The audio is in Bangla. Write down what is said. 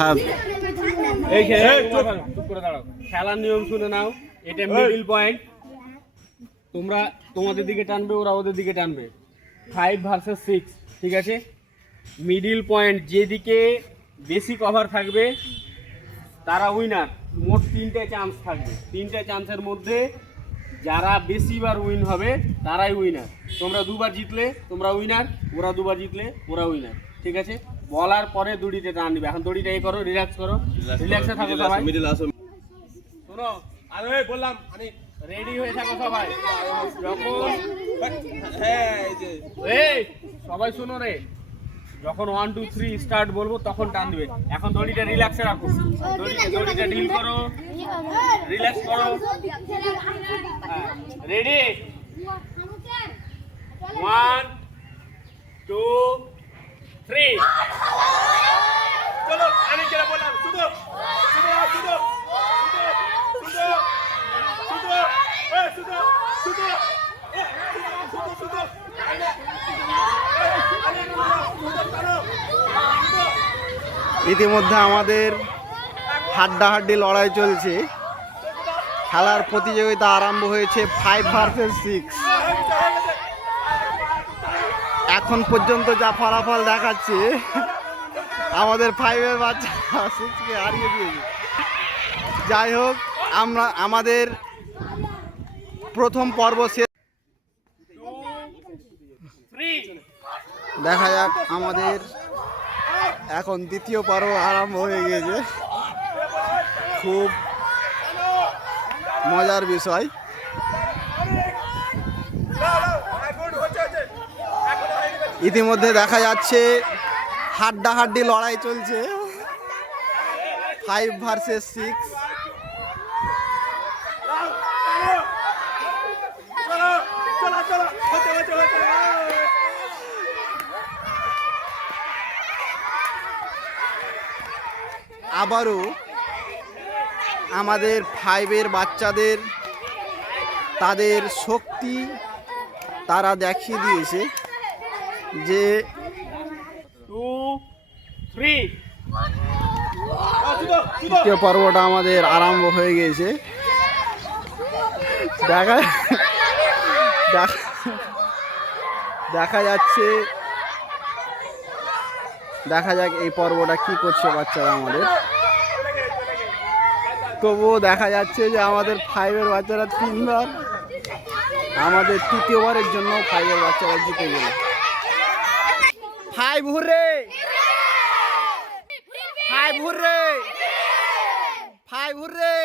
হ্যাঁ এই চুপ করে দাঁড়াও, খেলার নিয়ম শুনে নাও। এটা মিডল পয়েন্ট, তোমরা তোমাদের দিকে টানবে, ওরা ওদের দিকে টানবে। 5 ভার্সেস 6, ঠিক আছে? মিডল পয়েন্ট যেদিকে বেশি কভার থাকবে তারা উইনার। মোট 3টে চান্স থাকবে, 3টে চান্সের মধ্যে যারা বেশিবার উইন হবে তারাই উইনার। তোমরা দুবার জিতলে তোমরা উইনার, ওরা দুবার জিতলে ওরা উইনার, ঠিক আছে? বলার পরে দড়িতে টান দিবে। এখন দড়িটা এই করো, রিল্যাক্স করো, রিল্যাক্সে থাকো সবাই। শোনো, আর ওই বললাম রেডি হয়ে থাকো সবাই। যখন এই সবাই শোনো রে, যখন 1 2 3 স্টার্ট বলবো তখন টান দিবে। এখন দড়িটা রিল্যাক্সে রাখো, দড়িটা ঢিল করো, রিল্যাক্স করো। রেডি? 1 2 3 চলো। আমি যেটা বললাম শুধু শুধু শুধু শুধু শুধু শুধু শুধু ইতিমধ্যে আমাদের হাড্ডাহাড্ডি লড়াই চলছে। খেলার প্রতিযোগিতা আরম্ভ হয়েছে 5 ভার্সেস 6। এখন পর্যন্ত যা ফলাফল দেখাচ্ছে আমাদের 5-এর বাচ্চা 6কে হারিয়ে দিয়েছে। যাই হোক, আমাদের প্রথম পর্ব শেষ। দেখা যাক, আমাদের এখন দ্বিতীয় পর্ব আরম্ভ হয়ে গিয়েছে। খুব মজার বিষয়। ইতিমধ্যে দেখা যাচ্ছে হাড্ডাহাড্ডি লড়াই চলছে 5 ভার্সেস 6। আবারও আমাদের 5-এর বাচ্চাদের তাদের শক্তি তারা দেখিয়ে দিয়েছে যে 2 3 দ্বিতীয় পর্বটা আমাদের আরম্ভ হয়ে গিয়েছে। দেখা যাচ্ছে, দেখা যাক এই পর্বটা কি করছে বাচ্চারা আমাদের। তবুও দেখা যাচ্ছে যে আমাদের 5-এর বাচ্চারা 3বার, আমাদের তৃতীয়বারের জন্য 5-এর বাচ্চারা জিতে গেল। 5 হুররে, 5 হুররে, 5 হুররে।